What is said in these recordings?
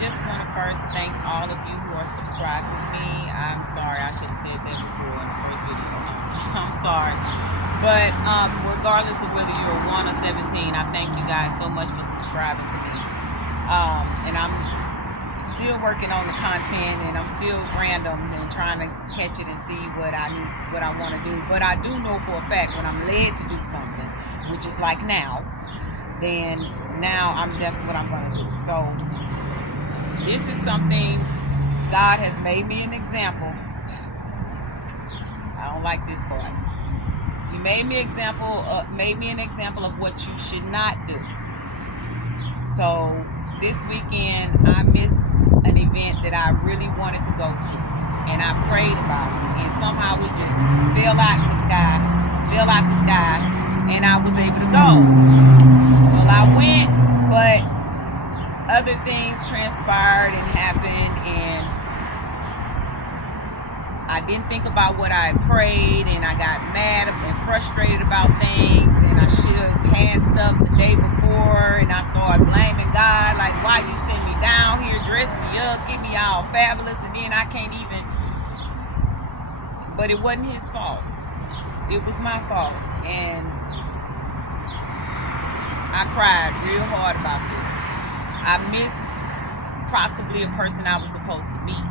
just want to first thank all of you who are subscribed with me. I'm sorry, I should have said that before in the first video. I'm sorry. But regardless of whether you're 1 or 17, I thank you guys so much for subscribing to me. And I'm still working on the content, and I'm still random and trying to catch it and see what I need, what I want to do. But I do know for a fact when I'm led to do something, which is like now, then that's what I'm going to do. So this is something God has made me an example. I don't like this part. He made me an example of what you should not do. So this weekend I missed an event that I really wanted to go to, and I prayed about it, and somehow it just fell out the sky, and I was able to go. Well, I went, but other things transpired and happened, and I didn't think about what I had prayed, and I got mad and frustrated about things, and I should have had stuff the day before, and I started blaming God, like, why you send me down here, dress me up, get me all fabulous, and then I can't even. But it wasn't his fault. It was my fault, and I cried real hard about this. I missed possibly a person I was supposed to meet,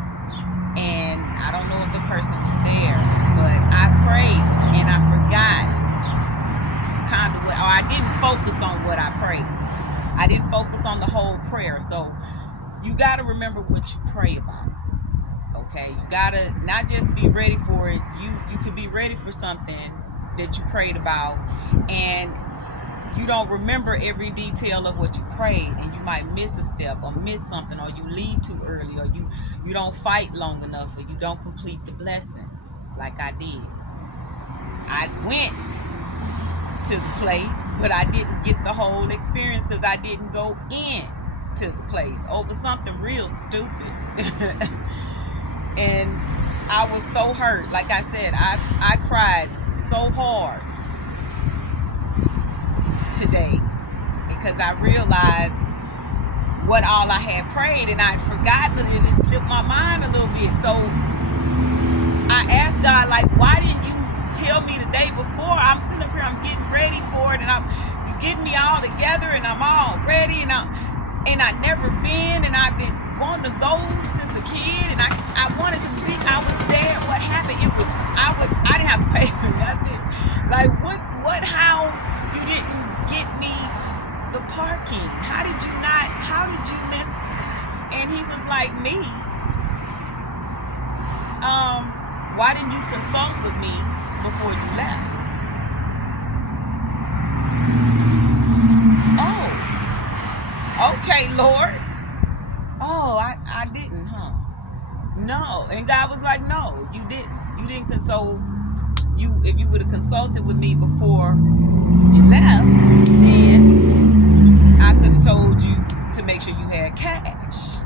and I don't know if the person was there, but I prayed and I forgot kind of or I didn't focus on what I prayed. I didn't focus on the whole prayer. So you got to remember what you pray about. Okay, you got to not just be ready for it. You could be ready for something that you prayed about, and you don't remember every detail of what you prayed, and you might miss a step or miss something, or you leave too early, or you don't fight long enough, or you don't complete the blessing like I did. I went to the place, but I didn't get the whole experience because I didn't go in to the place over something real stupid. And I was so hurt. Like I said, I cried so hard today because I realized what all I had prayed, and I'd forgotten it. It slipped my mind a little bit. So I asked God, like, why didn't you tell me the day before? I'm sitting up here, I'm getting ready for it, and you getting me all together, and I'm all ready, and I never been, and I've been wanting to go since a kid, and I wanted to be. I was there. What happened? I didn't have to pay for nothing. Like how you didn't get me the parking? How did you miss? And he was like, me. Why didn't you consult with me before you left? Oh, okay, Lord. Oh, I didn't, huh? No. And God was like, no, you didn't. You didn't consult. If you would have consulted with me before you left, then I could have told you to make sure you had cash,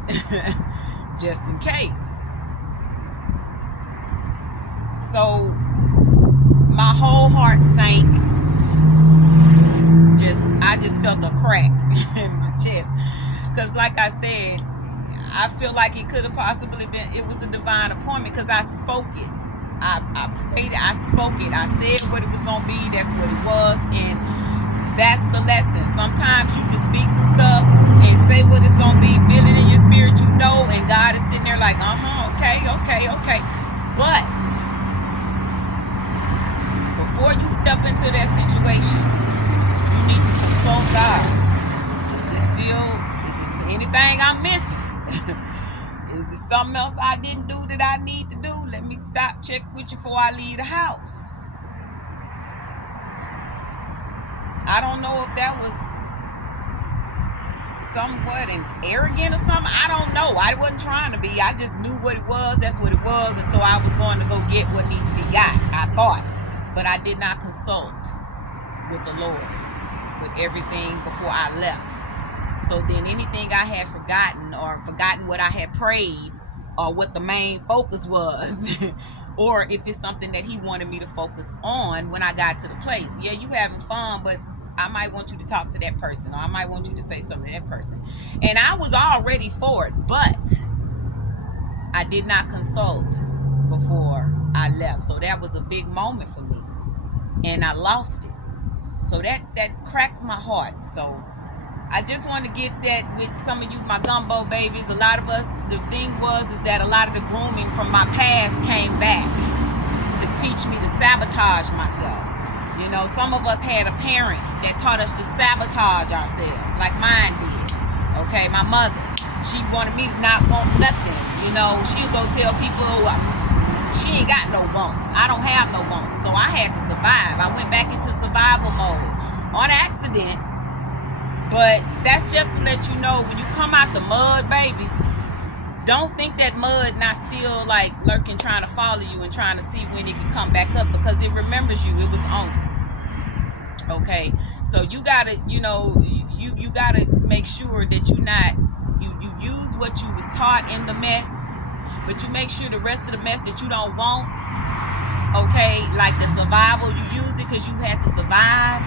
just in case. So my whole heart sank. I just felt a crack in my chest, because like I said, I feel like it could have possibly been, it was a divine appointment, because I spoke it. I prayed it, I spoke it, I said what it was going to be, that's what it was, and that's the lesson. Sometimes you can speak some stuff and say what it's going to be, feel it in your spirit, and God is sitting there like, okay. But before you step into that situation, you need to consult God. Is this anything I'm missing? Is it something else I didn't do that I need to do? Let me stop, check with you before I leave the house. I don't know if that was somewhat arrogant or something. I don't know. I wasn't trying to be. I just knew what it was. That's what it was. And so I was going to go get what needed to be got, I thought. But I did not consult with the Lord with everything before I left. So then anything I had forgotten what I had prayed, or what the main focus was, or if it's something that he wanted me to focus on when I got to the place. Yeah, you having fun, but I might want you to talk to that person, or I might want you to say something to that person. And I was all ready for it, but I did not consult before I left. So that was a big moment for me, and I lost it. So that cracked my heart. So I just want to get that with some of you, my gumbo babies. A lot of us, the thing is that a lot of the grooming from my past came back to teach me to sabotage myself. You know, some of us had a parent that taught us to sabotage ourselves, like mine did. Okay, my mother, she wanted me to not want nothing. You know, she'll go tell people she ain't got no wants. I don't have no wants. So I had to survive. I went back into survival mode on accident. But that's just to let you know, when you come out the mud, baby, don't think that mud not still like lurking, trying to follow you and trying to see when it can come back up, because it remembers you. It was on you. Okay, so you gotta, you know, you gotta make sure that you use what you was taught in the mess, but you make sure the rest of the mess that you don't want. Okay, like the survival, you used it because you had to survive.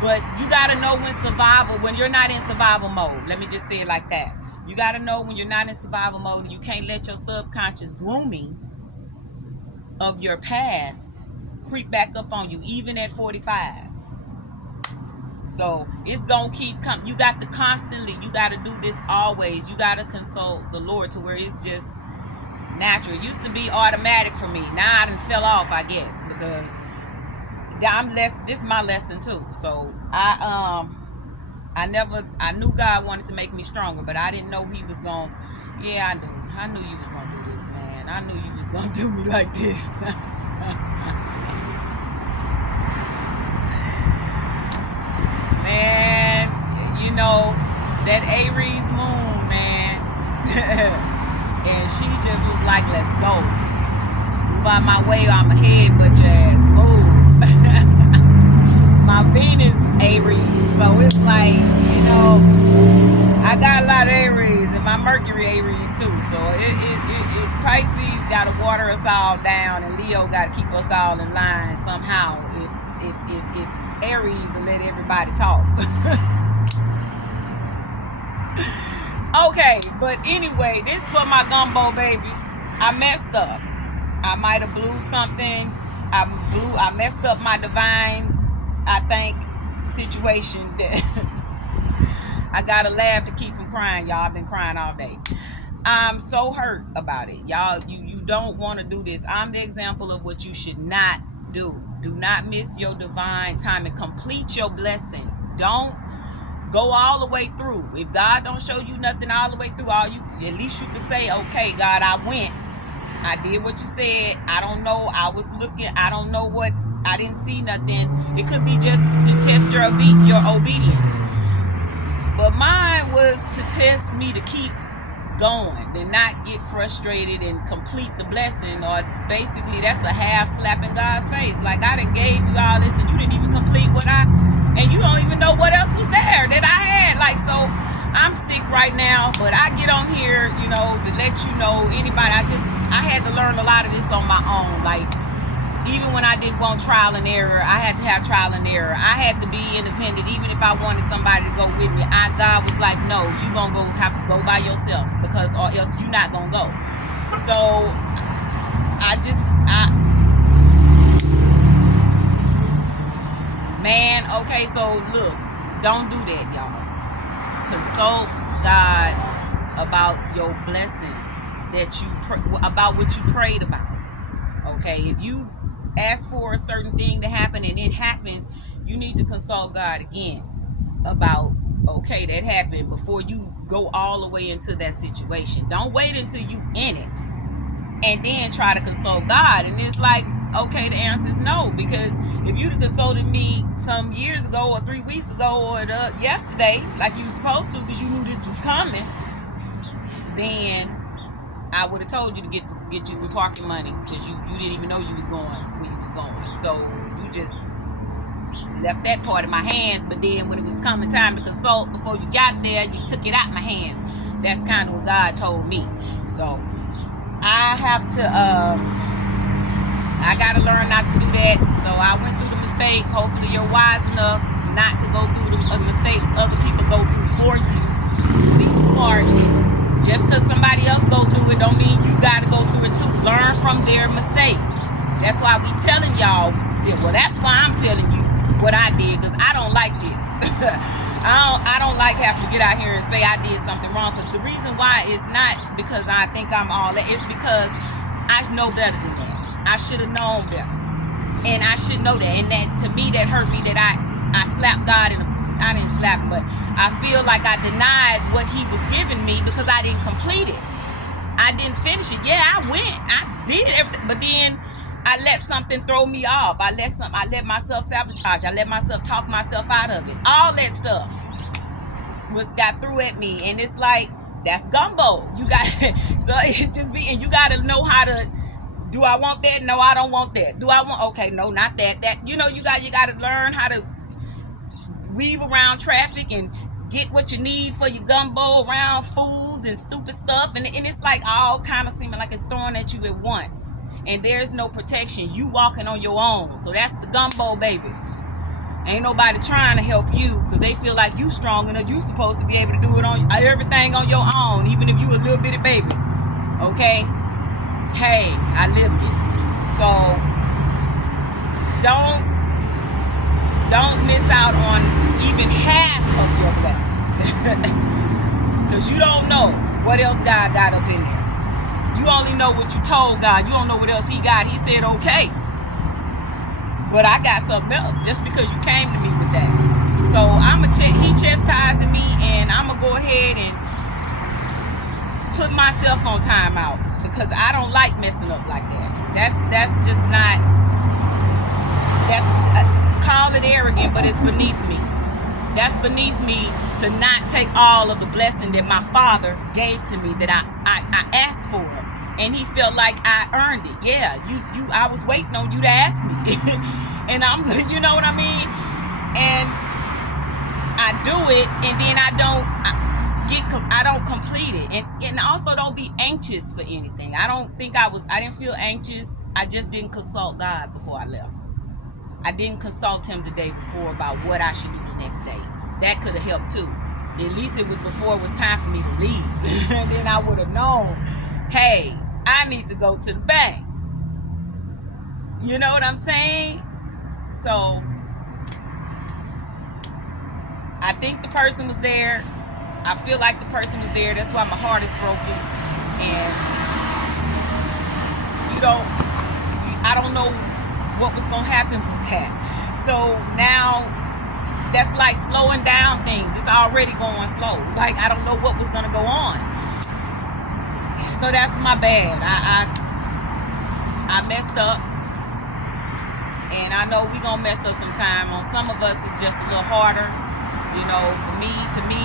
But you got to know when you're not in survival mode. Let me just say it like that. You got to know when you're not in survival mode, and you can't let your subconscious grooming of your past creep back up on you, even at 45. So it's going to keep coming. You got to you got to do this always. You got to consult the Lord to where it's just natural. It used to be automatic for me. Now I done fell off, I guess, because this is my lesson too. So I knew God wanted to make me stronger, but I didn't know he was going to. Yeah, I knew you was going to do this, man. I knew you was going to do me like this. Man, you know, that Aries moon, man. And she just was like, let's go. Move out my way, I'm ahead, but your ass move. My Venus Aries, so it's like, you know, I got a lot of Aries, and my Mercury Aries too. So it Pisces got to water us all down, and Leo got to keep us all in line somehow. If Aries will let everybody talk. Okay, but anyway, this is for my gumbo babies. I messed up. I might have blew something. I messed up my divine, I think, situation. I gotta laugh to keep from crying, y'all. I've been crying all day. I'm so hurt about it, y'all. You don't want to do this. I'm the example of what you should not do. Do not miss your divine time and complete your blessing. Don't go all the way through. If God don't show you nothing all the way through, at least you can say, okay, God, I went. I did what you said. I don't know. I was looking. I don't know what. I didn't see nothing. It could be just to test your obedience. But mine was to test me to keep going and not get frustrated and complete the blessing. Or basically, that's a half slap in God's face. Like, I done gave you all this and you didn't even complete and you don't even know what else was there that I had. Like, so I'm sick right now, but I get on here, you know, to let you know, anybody. I had to learn a lot of this on my own. Like, even when I didn't want trial and error, I had to have trial and error. I had to be independent, even if I wanted somebody to go with me. God was like, no, you gonna have to go by yourself, because or else you're not gonna go. So man, okay, so look, don't do that, y'all. Consult God about your blessing about what you prayed about. Okay, if you ask for a certain thing to happen and it happens, you need to consult God again about, okay, that happened, before you go all the way into that situation. Don't wait until you in it and then try to consult God. And it's like, okay, the answer is no, because if you'd have consulted me some years ago or 3 weeks ago or yesterday, like you were supposed to, because you knew this was coming, then I would have told you to get you some parking money, because you didn't even know you was going where you was going. So you just left that part in my hands. But then when it was coming time to consult, before you got there, you took it out of my hands. That's kind of what God told me. So I have to I gotta learn not to do that. So I went through the mistake. Hopefully you're wise enough not to go through the mistakes other people go through for you. Be smart. Just because somebody else go through it don't mean you got to go through it too. Learn from their mistakes. That's why we telling y'all. Well, that's why I'm telling you what I did, because I don't like this. I don't like having to get out here and say I did something wrong, because the reason why is not because I think I'm all that. It's because I know better than that. I should have known better, and I should know that. And that, to me, that hurt me, that I slapped God in the, I didn't slap him, but I feel like I denied what he was giving me because I didn't complete it. I didn't finish it. Yeah, I went, I did everything, but then I let something throw me off. I let myself sabotage. I let myself talk myself out of it. All that stuff got through at me, and it's like, that's gumbo. You got so it just be, and you got to know how to. Do I want that? No, I don't want that. Do I want? Okay, no, not that. That, you got to learn how to weave around traffic and get what you need for your gumbo around fools and stupid stuff, and it's like all kind of seeming like it's thrown at you at once. And there's no protection. You walking on your own. So that's the gumbo babies. Ain't nobody trying to help you because they feel like you strong enough. You supposed to be able to do it on everything on your own, even if you a little bitty baby. Okay? Hey, I lived it. So don't miss out on even half of your blessing. Because you don't know what else God got up in there. You only know what you told God. You don't know what else he got. He said, okay, but I got something else, just because you came to me with that. So he chastising me, and I'm going to go ahead and put myself on timeout, because I don't like messing up like that. That's just not, call it arrogant, but it's beneath me. That's beneath me to not take all of the blessing that my Father gave to me, that I asked for, and he felt like I earned it. Yeah, I was waiting on you to ask me, and I'm, you know what I mean? And I do it, and then I don't complete it, and also don't be anxious for anything. I didn't feel anxious. I just didn't consult God before I left. I didn't consult him the day before about what I should do the next day. That could have helped too. At least it was before it was time for me to leave. And then I would have known, hey, I need to go to the bank. You know what I'm saying? So I think the person was there. I feel like the person was there. That's why my heart is broken. And I don't know what was going to happen with that. So now that's like slowing down things. It's already going slow. Like, I don't know what was going to go on. So that's my bad. I messed up. And I know we're going to mess up sometime. On some of us, it's just a little harder. You know, to me,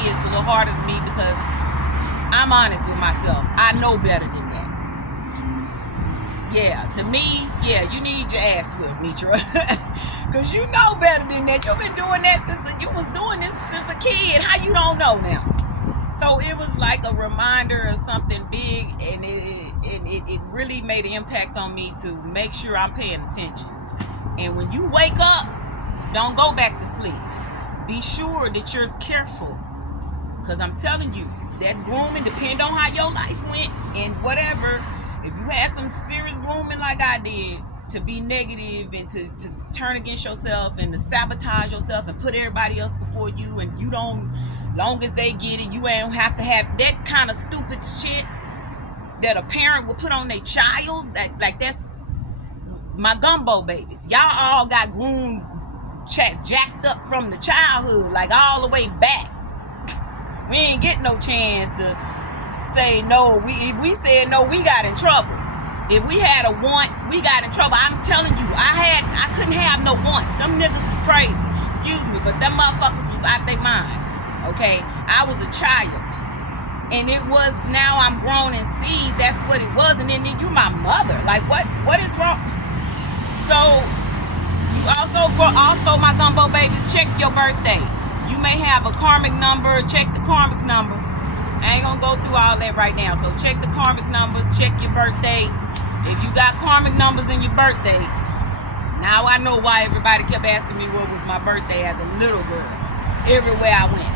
it's a little harder to me because I'm honest with myself. I know better than that. Yeah, to me, yeah, you need your ass whipped, Mitra. Because you know better than that. You've been doing that you was doing this since a kid. How you don't know now? So it was like a reminder of something big, and it really made an impact on me to make sure I'm paying attention. And when you wake up, don't go back to sleep. Be sure that you're careful. Because I'm telling you, that grooming, depend on how your life went and whatever. If you had some serious grooming like I did, to be negative and to turn against yourself and to sabotage yourself and put everybody else before you, and you don't, long as they get it, you ain't have to have that kind of stupid shit that a parent would put on their child. That's my gumbo babies. Y'all all got groomed, jacked up from the childhood, like all the way back. We ain't get no chance to say no. If we said no, we got in trouble. If we had a want, we got in trouble. I'm telling you, I couldn't have no wants. Them niggas was crazy. Excuse me, but them motherfuckers was out their mind. Okay? I was a child. And it was, now I'm grown and see that's what it was. And then you my mother. Like, what is wrong? So, you also my gumbo babies, check your birthday. You may have a karmic number. Check the karmic numbers. I ain't gonna go through all that right now. So check the karmic numbers. Check your birthday. If you got karmic numbers in your birthday, Now I know why everybody kept asking me what was my birthday as a little girl. Everywhere I went.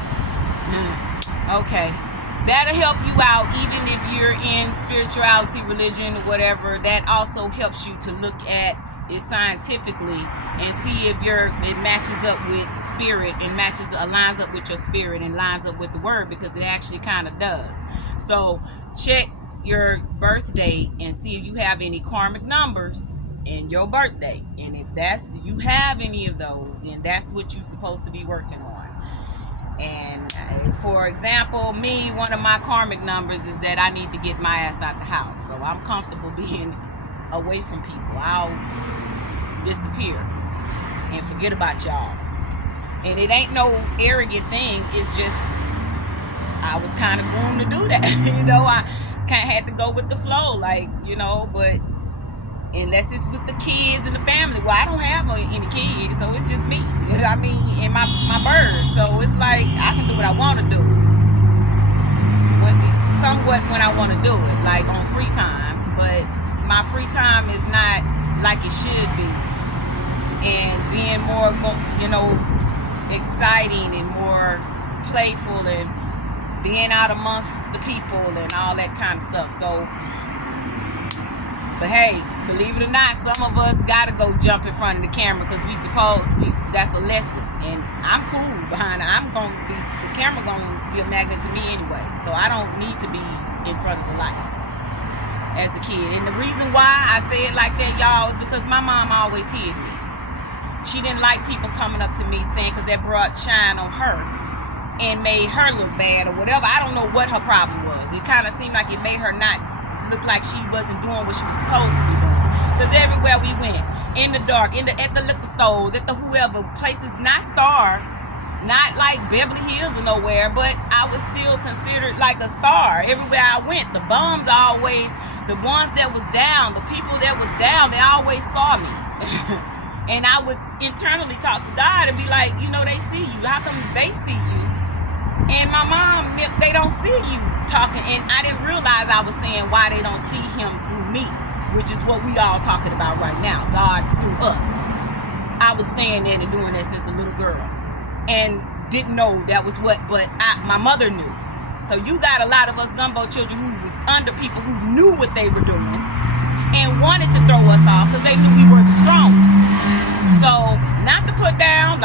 Okay. That'll help you out even if you're in spirituality, religion, whatever. That also helps you to look at it scientifically and see if it matches up with spirit and aligns up with your spirit and lines up with the word, because it actually kind of does. So check your birthday and see if you have any karmic numbers in your birthday, and if you have any of those, then that's what you're supposed to be working on. And for example, me, one of my karmic numbers is that I need to get my ass out the house. So I'm comfortable being away from people. I'll disappear and forget about y'all. And it ain't no arrogant thing. It's just I was kind of groomed to do that. I had to go with the flow, but unless it's with the kids and the family. Well, I don't have any kids, so it's just me. And my bird. So it's like I can do what I want to do. Somewhat when I want to do it, like on free time. But my free time is not like it should be. And being more, exciting and more playful and being out amongst the people and all that kind of stuff. So, but hey, believe it or not, some of us gotta go jump in front of the camera because that's a lesson, and I'm cool behind it. The camera gonna be a magnet to me anyway, so I don't need to be in front of the lights as a kid. And the reason why I say it like that, y'all, is because my mom always hid me. She didn't like people coming up to me saying, because that brought shine on her and made her look bad or whatever. I don't know what her problem was. It kind of seemed like it made her not look like she wasn't doing what she was supposed to be doing. Because everywhere we went, in the dark, at the liquor stores, at the whoever, places, not star, not like Beverly Hills or nowhere, but I was still considered like a star. Everywhere I went, the bums always, the ones that was down, the people that was down, they always saw me. And I would internally talk to God and be like, they see you. How come they see you? And my mom, they don't see you talking. And I didn't realize I was saying why they don't see him through me, which is what we all talking about right now, God through us. I was saying that and doing that since a little girl and didn't know that was what, but my mother knew. So you got a lot of us gumbo children who was under people who knew what they were doing and wanted to throw us off because they knew we were the strong ones. So not to put down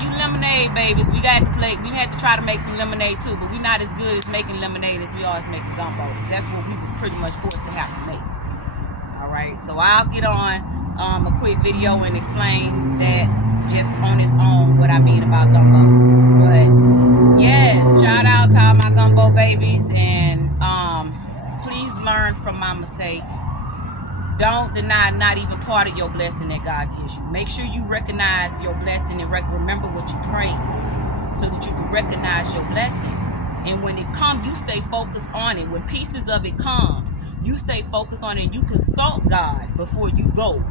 you lemonade babies. We had to try to make some lemonade too, but we're not as good as making lemonade as we are as making gumbo, because that's what we was pretty much forced to have to make. All right, so I'll get on a quick video and explain that just on its own what I mean about gumbo. But yes, shout out to all my gumbo babies, and please learn from my mistake. Don't deny not even part of your blessing that God gives you. Make sure you recognize your blessing and remember what you prayed so that you can recognize your blessing. And when it comes, you stay focused on it. When pieces of it comes, you stay focused on it and you consult God before you go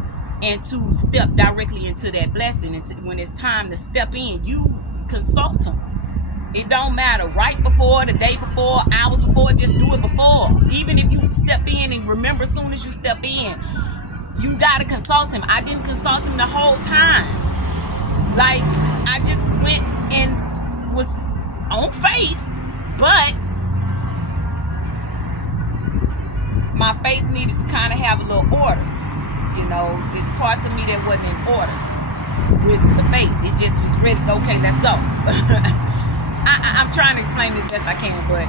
and to step directly into that blessing. And when it's time to step in, you consult Him. It don't matter, right before, the day before, hours before, just do it before. Even if you step in and remember as soon as you step in, you got to consult Him. I didn't consult Him the whole time. Like, I just went and was on faith, but my faith needed to kind of have a little order. There's parts of me that wasn't in order with the faith. It just was ready. Okay, let's go. I'm trying to explain it as best I can, but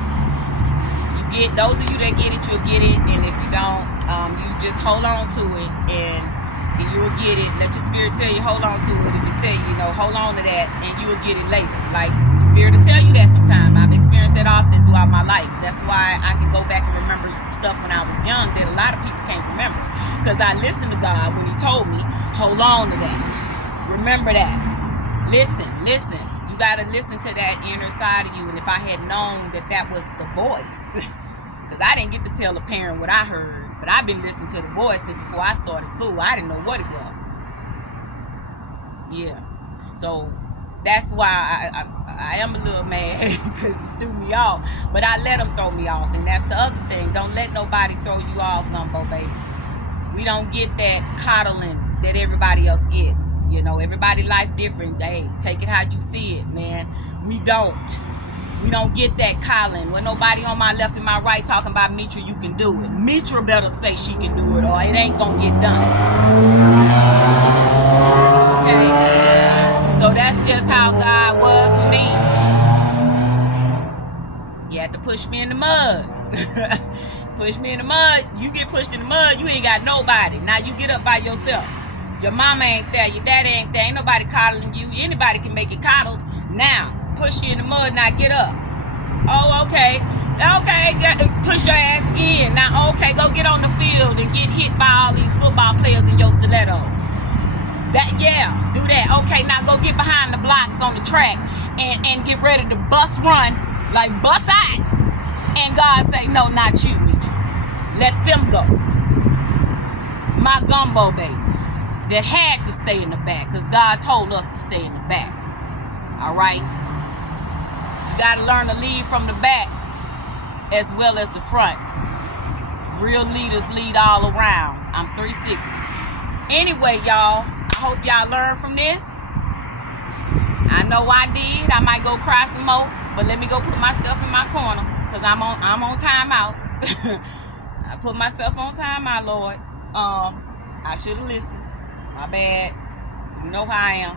those of you that get it, you'll get it, and if you don't, you just hold on to it, and you'll get it. Let your spirit tell you, hold on to it. If it tell you, hold on to that, and you'll get it later. Like, spirit will tell you that sometime. I've experienced that often throughout my life. That's why I can go back and remember stuff when I was young that a lot of people can't remember, because I listened to God when He told me, hold on to that. Remember that. Listen. You got to listen to that inner side of you. And if I had known that was the voice, because I didn't get to tell a parent what I heard, but I've been listening to the voice since before I started school. I didn't know what it was. Yeah. So that's why I am a little mad, because it threw me off. But I let them throw me off. And that's the other thing. Don't let nobody throw you off, gumbo babies. We don't get that coddling that everybody else get. You know, everybody life different. Hey, take it how you see it, man. We don't get that calling. When nobody on my left and my right talking about Mitra, you can do it. Mitra better say she can do it, or it ain't gonna get done. Okay? So that's just how God was with me. You had to push me in the mud. Push me in the mud. You get pushed in the mud, you ain't got nobody. Now you get up by yourself. Your mama ain't there, your daddy ain't there, ain't nobody coddling you. Anybody can make it coddled. Now, push you in the mud, now get up. Oh, okay. Okay, push your ass again. Now, okay, go get on the field and get hit by all these football players in your stilettos. Do that. Okay, now go get behind the blocks on the track and get ready to bust run, like bust out. And God say, no, not you, Mitra. Let them go. My gumbo babies that had to stay in the back, because God told us to stay in the back. All right? You got to learn to lead from the back as well as the front. Real leaders lead all around. I'm 360. Anyway, y'all, I hope y'all learned from this. I know I did. I might go cry some more, but let me go put myself in my corner, because I'm on timeout. I put myself on timeout, Lord. I should have listened. My bad. You know how I am.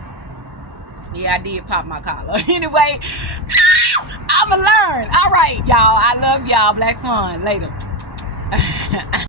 Yeah, I did pop my collar. Anyway, I'ma learn. All right, y'all. I love y'all. Black Swan. Later.